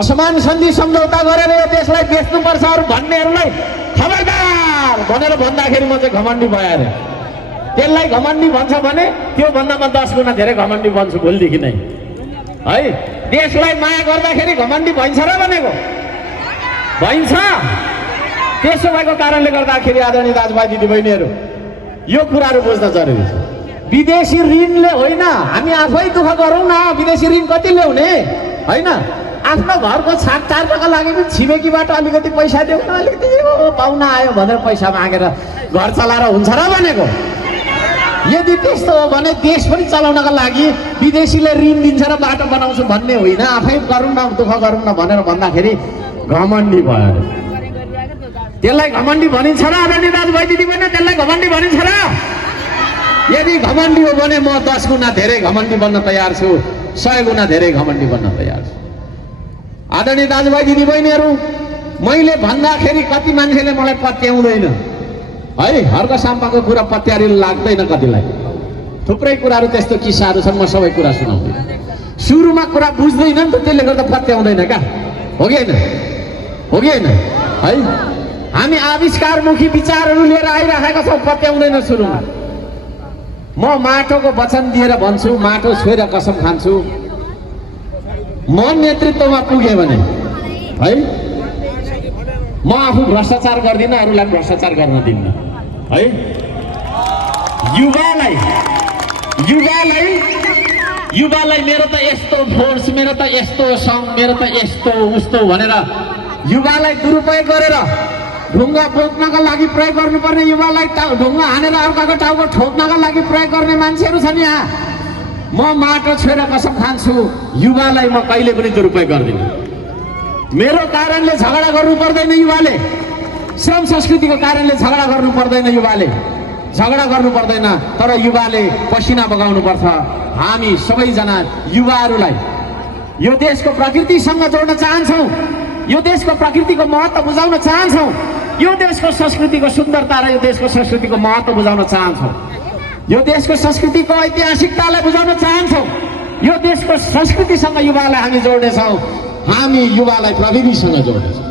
असमान सन्धि सम्झौता गरेर यो देशलाई बेच्नुपर्छ अरू भन्नेहरूलाई खबरदार भनेर भन्दाखेरि म चाहिँ घमण्डी भएँ अरे त्यसलाई घमण्डी भन्छ भने त्यो भन्दा म 10 गुणा धेरै घमण्डी बन्छु भोलिदेखि नै है देशलाई माया गर्दाखेरि घमण्डी भइन्छ र भनेको भइन्छ त्यसो भएको कारणले गर्दाखेरि आदरणीय दाजुभाइ दिदीबहिनीहरू यो कुराहरू बुझ्न जरुरी छ विदेशी ऋणले होइन हामी आफै दुःख गरौँ न विदेशी ऋण कति ल्याउने होइन आफ्नो घरको छाकटारका लागि पनि छिमेकीबाट अलिकति पैसा देऊ न अलिकति पाहुना आयो भनेर पैसा मागेर घर चलाएर हुन्छ र भनेको यदि त्यस्तो हो भने देश पनि चलाउनका लागि विदेशीले ऋण दिन्छ र बाटो बनाउँछु भन्ने होइन आफै गरौँ न दुःख गरौँ न भनेर भन्दाखेरि घमण्डी भयो त्यसलाई घमण्डी भनिन्छ र आदरणीय दाजुभाइ दिदीबहिनी त्यसलाई घमण्डी भनिन्छ र यदि घमण्डी हो भने म 10 गुणा धेरै घमण्डी बन्न तयार छु 100 गुणा धेरै घमण्डी बन्न तयार छु आदरणीय दाजुभाइ दिदीबहिनीहरू मैले भन्दाखेरि कति मान्छेले मलाई पत्याउँदैन है हर्क साम्पाको कुरा पत्यारी लाग्दैन कतिलाई थुप्रै कुराहरू त्यस्तो किस्साहरू छन् म सबै कुरा सुनाउँदिनँ सुरुमा कुरा बुझ्दैन नि त त्यसले गर्दा पत्याउँदैन क्या हो कि होइन है हामी आविष्कारमुखी विचारहरू लिएर आइराखेका छौँ पत्याउँदैन सुरुमा म माटोको वचन दिएर भन्छु माटो छोएर कसम खान्छु म नेतृत्वमा पुगेँ भने है म आफू भ्रष्टाचार गर्दिनँ अरूलाई भ्रष्टाचार गर्न दिन्न है युवालाई मेरो त यस्तो फोर्स मेरो त यस्तो सङ्घ मेरो त यस्तो उस्तो भनेर युवालाई दुरुपयोग गरेर ढुङ्गा बोक्नका लागि प्रयोग गर्नुपर्ने युवालाई ढुङ्गा हानेर अर्काको टाउको ठोक्नका लागि प्रयोग गर्ने मान्छेहरू छन् यहाँ म माटो छोएर कसम खान्छु युवालाई म कहिले पनि दुरुपयोग गर्दिनँ मेरो कारणले झगडा गर्नु पर्दैन युवाले श्रम संस्कृतिको कारणले झगडा गर्नु पर्दैन युवाले झगडा गर्नु पर्दैन तर युवाले पसिना बगाउनु पर्छ हामी सबैजना युवाहरूलाई यो देशको प्रकृतिसँग जोड्न चाहन्छौँ यो देशको प्रकृतिको महत्त्व बुझाउन चाहन्छौँ यो देशको संस्कृतिको सुन्दरता र यो देशको संस्कृतिको महत्त्व बुझाउन चाहन्छौँ यो देशको संस्कृतिको ऐतिहासिकतालाई बुझाउन चाहन्छौँ यो देशको संस्कृतिसँग युवालाई हामी जोड्नेछौँ हामी युवालाई प्रविधिसँग जोड्नेछौँ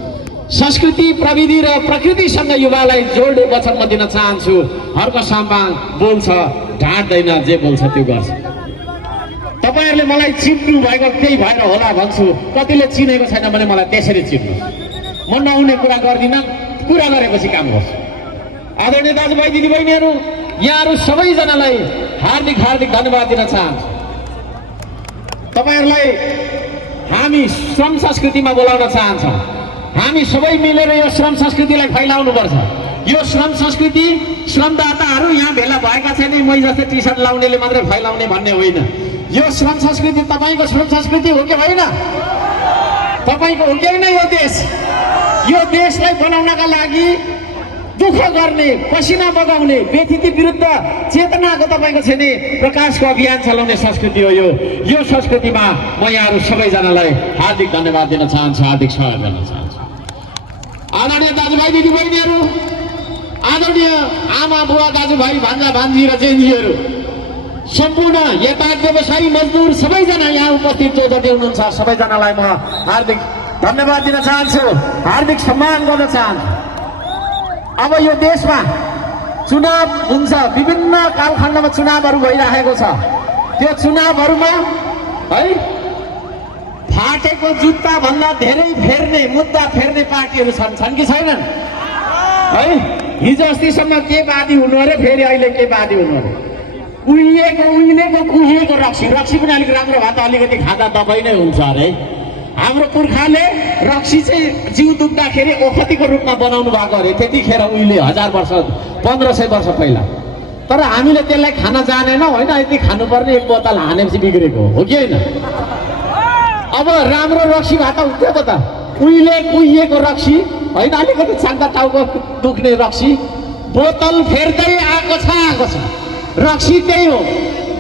संस्कृति प्रविधि र प्रकृतिसँग युवालाई जोड्ने वचन म दिन चाहन्छु हर्क साम्पाङ बोल्छ ढाँट्दैन जे बोल्छ त्यो गर्छ तपाईँहरूले मलाई चिन्नु भएको त्यही भएर होला भन्छु कतिले चिनेको छैन भने मलाई त्यसरी चिन्नु म नहुने कुरा गर्दिनँ कुरा गरेपछि काम गर्छु आदरणीय दाजुभाइ दिदीबहिनीहरू यहाँहरू सबैजनालाई हार्दिक धन्यवाद दिन चाहन्छु तपाईँहरूलाई हामी श्रम संस्कृतिमा बोलाउन चाहन्छौँ हामी सबै मिलेर यो श्रम संस्कृतिलाई फैलाउनुपर्छ यो श्रम संस्कृति श्रमदाताहरू यहाँ भेला भएका छैन मै जस्तै टी सर्ट लाउनेले मात्रै फैलाउने भन्ने होइन यो श्रम संस्कृति तपाईँको श्रम संस्कृति हो कि होइन तपाईँको हो कि होइन यो देशलाई बनाउनका लागि दुःख गर्ने पसिना बगाउने व्यथिति विरुद्ध चेतनाको तपाईँको छ नि प्रकाशको अभियान चलाउने संस्कृति हो यो संस्कृतिमा म यहाँहरू सबैजनालाई हार्दिक धन्यवाद दिन चाहन्छु, हार्दिक सहयोग गर्न चाहन्छु। आदरणीय दाजुभाइ दिदीबहिनीहरू, आदरणीय आमा बुवा दाजुभाइ भान्जा भान्जी र चेन्जीहरू, सम्पूर्ण यातायात व्यवसायी मजदुर सबैजना यहाँ उपस्थित जो जति हुनुहुन्छ सबैजनालाई म हार्दिक धन्यवाद दिन चाहन्छु, हार्दिक सम्मान गर्न चाहन्छु। अब यो देशमा चुनाव हुन्छ, विभिन्न कालखण्डमा चुनावहरू भइरहेको छ। त्यो चुनावहरूमा है फाटेको जुत्ता भन्दा धेरै फेर्ने मुद्दा फेर्ने पार्टीहरू छन् कि छैनन् है? हिजो अस्तिसम्म के वादी हुनु अरे, फेरि अहिले के वादी हुनु अरे? उहिलेको कुहिएको रक्सी पनि अलिक राम्रो भए त अलिकति खाँदा दबाई नै हुन्छ अरे। हाम्रो पुर्खाले रक्सी चाहिँ जिउ दुख्दाखेरि ओखतीको रूपमा बनाउनु भएको अरे त्यतिखेर, उहिले 1000 वर्ष 1500 वर्ष पहिला। तर हामीले त्यसलाई खान जानेनौँ होइन, यति खानुपर्ने एक बोतल हानेपछि बिग्रेको हो कि होइन? अब राम्रो रक्सी भए त हुन्थ्यो पो त, उहिले कुहिएको रक्सी होइन, अलिकति चाङ्गा टाउको दुख्ने रक्सी, बोतल फेर्दै आएको छ। रक्सी त्यही हो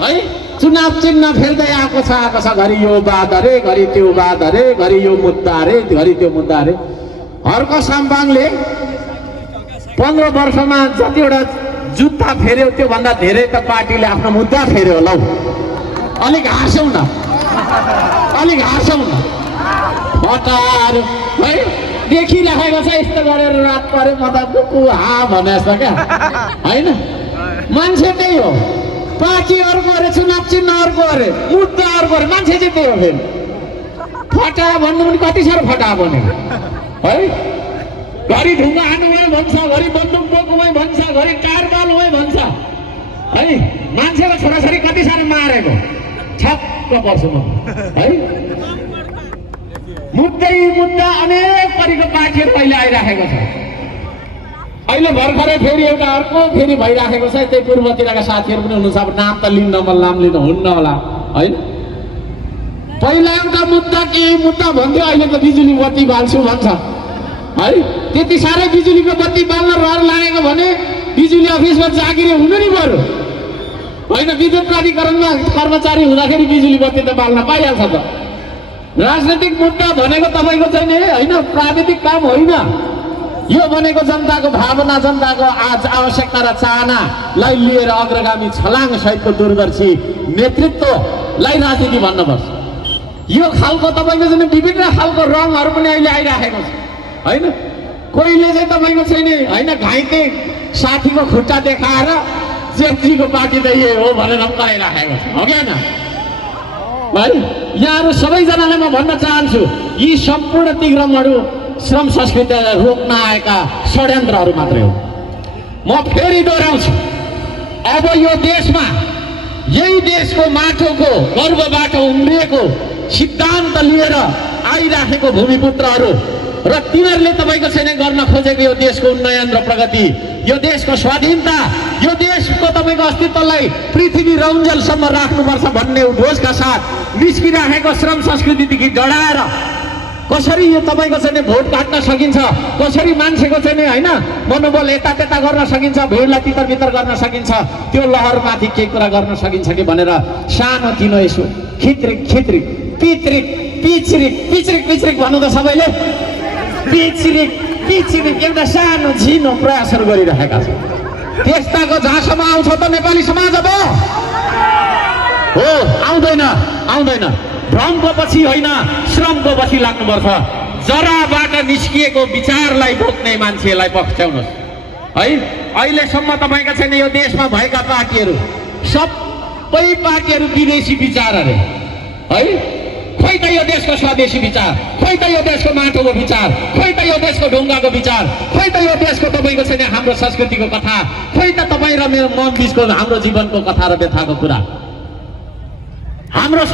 है, चुनाव चिन्ह फेर्दै आएको छ। घरि यो वाद अरे, घरि त्यो वाद अरे, घरि यो मुद्दा अरे, घरि त्यो मुद्दा अरे। हर्क साम्बाङले 15 वर्षमा जतिवटा जुत्ता फेर्यो त्योभन्दा धेरै त पार्टीले आफ्नो मुद्दा फेर्यो होला। अलिक हाँसौँ न, अलिक हाँसौँ न। हटार है देखिराखेको छ, यस्तो गरेर रात पऱ्यो म त कुकु हा भने जस्तो क्या होइन? मान्छे त्यही हो, पार्टी अर्को अरे, चुनाव चिन्ह अर्को अरे, मुद्दा अर्को अरे, मान्छे चाहिँ त्यही हो। फेरि फटा भन्नु पनि कति साह्रो फटा बनेको है। घरि ढुङ्गा हान्नुमै भन्छ, घरि बन्दुक बोकुमै भन्छ, घरि कारबालमै भन्छ है। मान्छेको छोराछोरी कति साह्रो मारेको छक्क पर्छु म है। मुद्दा अनेक थरीको पार्टीहरू अहिले आइराखेको छ। अहिले भर्खरै फेरि एउटा अर्को फेरि भइराखेको छ। त्यही पूर्वतिरका साथीहरू पनि हुनुहुन्छ, अब नाम त लिन्न, नाम लिन हुन्न होला होइन। पहिला एउटा मुद्दा भन्थ्यो, अहिले त बिजुली बत्ती बाल्छु भन्छ है। त्यति साह्रै बिजुलीको बत्ती बाल्न रहर लागेको भने बिजुली अफिसमा जागिरे हुनु नि बरु होइन। विद्युत प्राधिकरणमा कर्मचारी हुँदाखेरि बिजुली बत्ती त बाल्न पाइहाल्छ त। राजनैतिक मुद्दा भनेको तपाईँको चाहिँ नि होइन, प्राविधिक काम होइन। यो भनेको जनताको भावना, जनताको आज आवश्यकता र चाहनालाई लिएर अग्रगामी छलाङ सहितको दूरदर्शी नेतृत्वलाई राजनीति भन्नुपर्छ। यो खालको तपाईँको चाहिँ विभिन्न खालको रङहरू पनि अहिले आइराखेको छ होइन। कोहीले चाहिँ तपाईँको चाहिँ नि होइन घाइते साथीको खुट्टा देखाएर जेठजीको पार्टी त यही हो भनेर कराइराखेको छ हो कि होइन है? यहाँहरू सबैजनालाई म भन्न चाहन्छु, यी सम्पूर्ण तिग्रमहरू श्रम संस्कृतिलाई रोक्न आएका षड्यन्त्रहरू मात्रै हो। म फेरि दोहोऱ्याउँछु, अब यो देशमा यही देशको माटोको गर्वबाट उम्रिएको सिद्धान्त लिएर आइराखेको भूमिपुत्रहरू र तिनीहरूले तपाईँको छैन गर्न खोजेको यो देशको उन्नयन र प्रगति, यो देशको स्वाधीनता, यो देशको तपाईँको अस्तित्वलाई पृथ्वी रौन्जेलसम्म राख्नुपर्छ भन्ने उद्घोषका साथ निस्किराखेको श्रम संस्कृतिदेखि डढाएर कसरी यो तपाईँको चाहिँ भोट काट्न सकिन्छ, कसरी मान्छेको चाहिँ होइन मनोबल यता त्यता गर्न सकिन्छ, भिडलाई तितर बितर गर्न सकिन्छ, त्यो लहरमाथि केही कुरा गर्न सकिन्छ कि भनेर सानो तिनो यसो खित्रिक खित्रिक पित्रिक पिच्रिक पिच्रिक पिच्रिक भन्नु त सबैले, पिच्रिक पिच्रिक एउटा सानो झिनो प्रयासहरू गरिरहेका छन्। त्यस्ताको झाँसोमा आउँछ त नेपाली समाज अब हो? आउँदैन, आउँदैन। भ्रमको पछि होइन, श्रमको पछि लाग्नुपर्छ। जराबाट निस्किएको विचारलाई बोक्ने मान्छेलाई पछ्याउनुहोस् है। अहिलेसम्म तपाईँका छैन यो देशमा भएका पार्टीहरू सबै पार्टीहरू विदेशी विचार अरे है। खोइ त यो देशको स्वदेशी विचार, खोइ त यो देशको माटोको विचार, खोइ त यो देशको ढुङ्गाको विचार, खोइ त यो देशको तपाईँको छैन हाम्रो संस्कृतिको कथा, खोइ त तपाईँ र मेरो मन बिचको हाम्रो जीवनको कथा र व्यथाको कुरा। हाम्रो